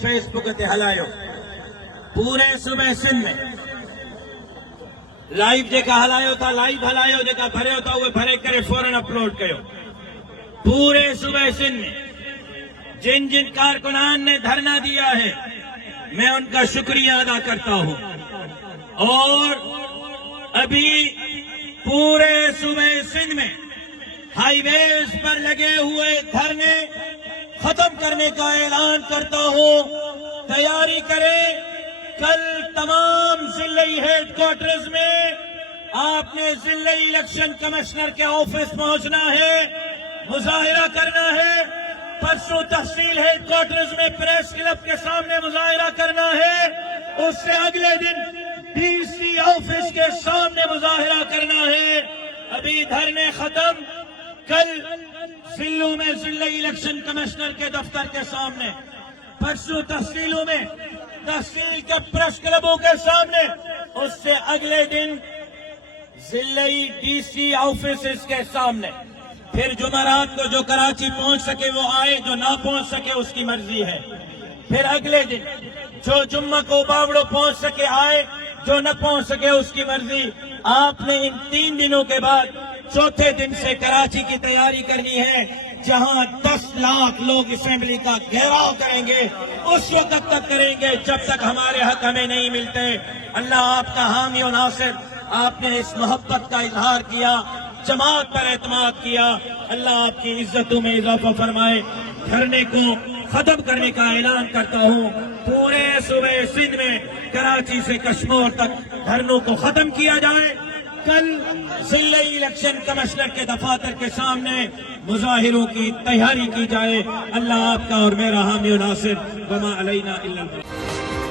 face بک تے ہلایو پورے صوبے سندھ میں لائیو جیکا ہلایو تھا لائیو ہلایو جیکا بھریو تھا وہ بھرے کرے فوراً اپلوڈ کیو پورے صوبے سندھ میں جن جن کارکنان نے دھرنا دیا ہے میں ان کا شکریہ ادا کرتا ہوں اور ابھی پورے صوبے سندھ میں ہائی ویز پر لگے ہوئے دھرنے ختم کرنے کا اعلان کرتا ہوں تیاری کریں کل تمام ضلعی ہیڈ کوارٹرز میں آپ نے ضلعی الیکشن کمشنر کے آفس پہنچنا ہے مظاہرہ کرنا ہے پرسوں تحصیل ہیڈ کوارٹرز میں پریس کلب کے سامنے مظاہرہ کرنا ہے اس سے اگلے دن ڈی سی آفس کے سامنے مظاہرہ کرنا ہے ابھی دھرنے ختم کل ضلعوں میں ضلعی الیکشن کمشنر کے دفتر کے سامنے پرسوں تحصیلوں میں تحصیل کے پریس کلبوں کے سامنے اس سے اگلے دن ضلعی ڈی سی آفیسز کے سامنے پھر جمعرات کو جو کراچی پہنچ سکے وہ آئے جو نہ پہنچ سکے اس کی مرضی ہے پھر اگلے دن جو جمعہ کو باوڑو پہنچ سکے آئے جو نہ پہنچ سکے اس کی مرضی آپ نے ان 3 دنوں کے بعد چوتھے دن سے کراچی کی تیاری کرنی ہے جہاں 10 لاکھ لوگ اسمبلی کا گھیراؤ کریں گے اس وقت تک کریں گے جب تک ہمارے حق ہمیں نہیں ملتے اللہ آپ کا حامی و ناصر آپ نے اس محبت کا اظہار کیا جماعت پر اعتماد کیا اللہ آپ کی عزتوں میں اضافہ فرمائے دھرنے کو ختم کرنے کا اعلان کرتا ہوں پورے صوبے سندھ میں کراچی سے کشمیر تک دھرنوں کو ختم کیا جائے کل ضلعی الیکشن کمشنر کے دفاتر کے سامنے مظاہروں کی تیاری کی جائے اللہ آپ کا اور میرا حامی و ناصر وما علینا الا البلاغ